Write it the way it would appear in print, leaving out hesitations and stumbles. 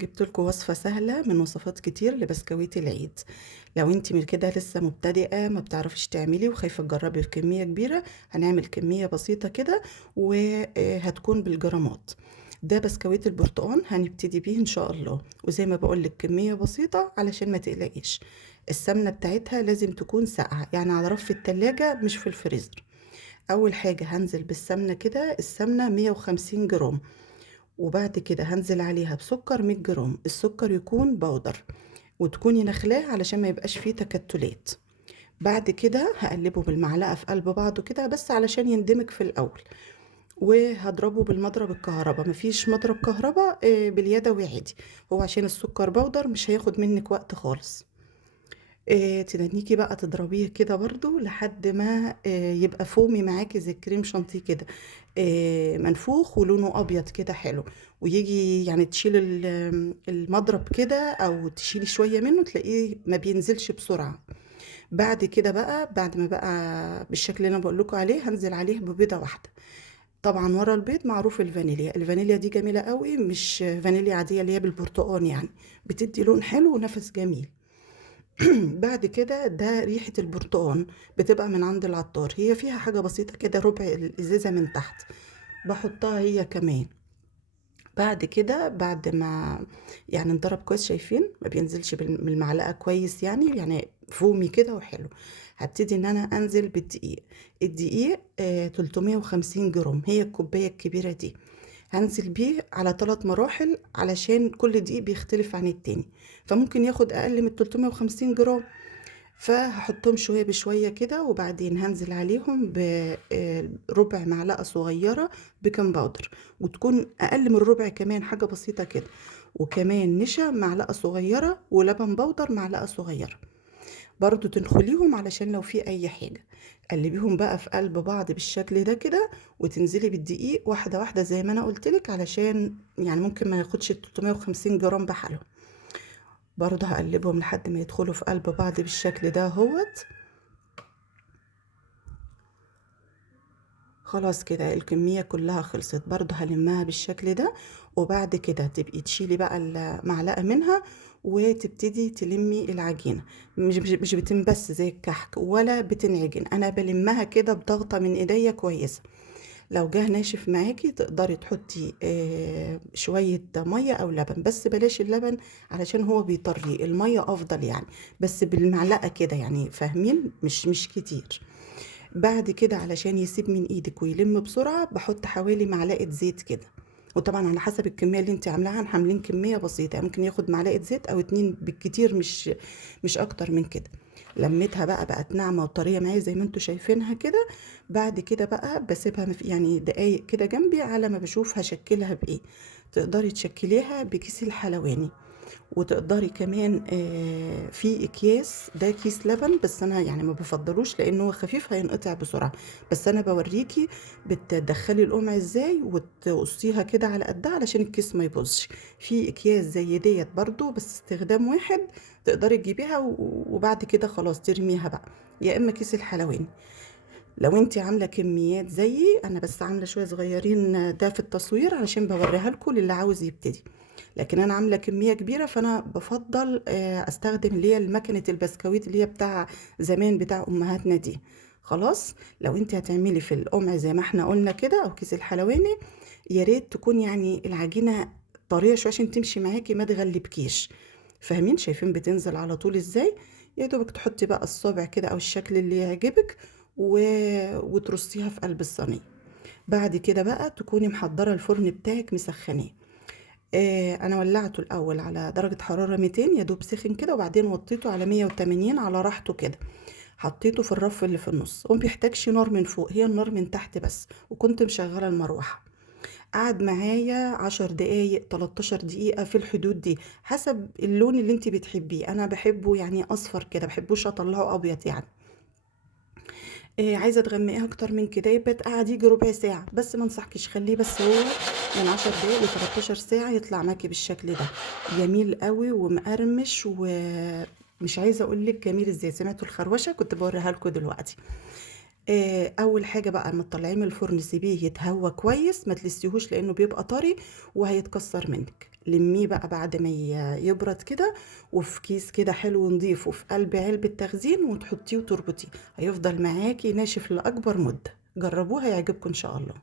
جبت لكم وصفة سهلة من وصفات كتير لبسكويت العيد. لو انت من كده لسه مبتدئة ما بتعرفيش تعملي وخايفة تجربي في كمية كبيرة، هنعمل كمية بسيطة كده وهتكون بالجرامات. ده بسكويت البرتقال هنبتدي بيه ان شاء الله، وزي ما بقولك كمية بسيطة علشان ما تقلقيش. السمنة بتاعتها لازم تكون ساقعة، يعني على رف التلاجة مش في الفريزر. اول حاجة هنزل بالسمنة كده، السمنة 150 جرام، وبعد كده هنزل عليها بسكر 100 جرام، السكر يكون بودر وتكوني نخلاه علشان ما يبقاش فيه تكتلات. بعد كده هقلبه بالمعلقة في قلب بعضه كده بس علشان يندمج في الأول، وهضربه بالمضرب الكهرباء، مفيش مضرب كهرباء، باليدوي عادي. هو عشان السكر بودر مش هياخد منك وقت خالص. تدنيكي بقى تضربيه كده برضو لحد ما يبقى فومي معاكي زي الكريم شانتيه كده، منفوخ ولونه ابيض كده حلو. ويجي يعني تشيل المضرب كده او تشيلي شوية منه تلاقيه ما بينزلش بسرعة. بعد كده بقى، بعد ما بقى بالشكل اللي انا بقول لكم عليه، هنزل عليه ببيضة واحدة. طبعا ورا البيض معروف الفانيليا، الفانيليا دي جميلة قوي، مش فانيليا عادية اللي هي بالبرتقال يعني، بتدي لون حلو ونفس جميل. بعد كده ده ريحة البرتقال بتبقى من عند العطار، هي فيها حاجة بسيطة كده ربع الإزازة من تحت، بحطها هي كمان. بعد كده بعد ما يعني نضرب كويس، شايفين ما بينزلش بالمعلقة كويس، يعني فومي كده وحلو. هبتدي ان انا انزل بالدقيق. الدقيق 350 جرام، هي الكوباية الكبيرة دي. هنزل بيه على 3 مراحل علشان كل دقيق بيختلف عن التاني، فممكن ياخد اقل من 350 جرام. فهحطهم شوية بشوية كده، وبعدين هنزل عليهم بربع معلقة صغيرة بيكنج باودر، وتكون أقل من ربع كمان، حاجة بسيطة كده. وكمان نشا معلقة صغيرة، ولبن بودر معلقة صغيرة، برضو تنخليهم علشان لو في أي حاجة. قلبيهم بقى في قلب بعض بالشكل ده كده، وتنزلي بالدقيق واحدة واحدة زي ما أنا قلتلك، علشان يعني ممكن ما ياخدش 350 جرام بحالهم. برضه هقلبهم لحد ما يدخلوا في قلب بعض بالشكل ده هوت. خلاص كده الكمية كلها خلصت، برضه هلمها بالشكل ده. وبعد كده تبقي تشيلي بقى المعلقة منها وتبتدي تلمي العجينة. مش بتنبس زي الكحك ولا بتنعجن، انا بلمها كده بضغطة من ايديا كويسة. لو جه ناشف معاكي تقدري تحطي شوية مية او لبن، بس بلاش اللبن علشان هو بيطري، المية افضل يعني. بس بالمعلقة كده يعني، فاهمين؟ مش كتير. بعد كده علشان يسيب من ايدك ويلم بسرعة بحط حوالي معلقة زيت كده، وطبعا على حسب الكمية اللي انت عاملاها، احنا عاملين كمية بسيطة يعني ممكن ياخد معلقة زيت او 2 بالكتير، مش اكتر من كده. لميتها بقت ناعمة وطرية معايا زي ما انتوا شايفينها كده. بعد كده بقى بسيبها يعني دقايق كده جنبي على ما بشوف هشكلها بايه. تقدري تشكليها بكيس الحلواني، وتقدري كمان في اكياس، ده كيس لبن بس انا يعني ما بفضلوش لانه هو خفيف هينقطع بسرعه. بس انا بوريكي بتدخلي القمع ازاي وتقصيها كده على قدها علشان الكيس ما يبوظش. في اكياس زي ديت برضو بس استخدام واحد، تقدري تجيبيها وبعد كده خلاص ترميها بقى، يا اما كيس الحلواني. لو انت عامله كميات زيي انا، بس عامله شويه صغيرين ده في التصوير علشان بوريها لكم للي عاوز يبتدي. لكن انا عامله كميه كبيره، فانا بفضل استخدم اللي هي المكنه البسكويت اللي هي بتاع زمان بتاع امهاتنا دي. خلاص. لو انت هتعملي في القمع زي ما احنا قلنا كده او كيس الحلواني، يا ريت تكون يعني العجينه طريه شويه عشان تمشي معاكي ما تغلبكيش. فاهمين؟ شايفين بتنزل على طول ازاي؟ يا دوبك تحطي بقى الصابع كده او الشكل اللي يعجبك و... وترصيها في قلب الصينيه. بعد كده بقى تكوني محضره الفرن بتاعك مسخناه. انا ولعته الاول على درجه حراره 200، يا دوب سخن كده، وبعدين وطيته على 180 على راحته كده. حطيته في الرف اللي في النص، وما بيحتاجش نار من فوق، هي النار من تحت بس، وكنت مشغله المروحه. قعد معايا 10 دقايق 13 دقيقة في الحدود دي، حسب اللون اللي انت بتحبيه. انا بحبه يعني اصفر كده، بحبوش اطلعه ابيض يعني. عايزة تغمقيها اكتر من كده يبقى تقعد يجي ربع ساعة، بس ما انصحكش خليه بس هو من 10 دقايق ل 13 ساعة يطلع معاكي بالشكل ده. جميل قوي ومقرمش، ومش عايزة اقولك جميل ازاي، سمعتوا الخروشة؟ كنت بوريها لكم دلوقتي. اول حاجه بقى اما تطلعيه من الفرن سيبيه يتهوى كويس، ما تلسيهوش لانه بيبقى طري وهيتكسر منك. لميه بقى بعد ما يبرد كده، وفي كيس كده حلو نضيف وفي قلب علبة تخزين وتحطيه وتربطيه، هيفضل معاكي ناشف لأكبر مدة. جربوها هيعجبكم إن شاء الله.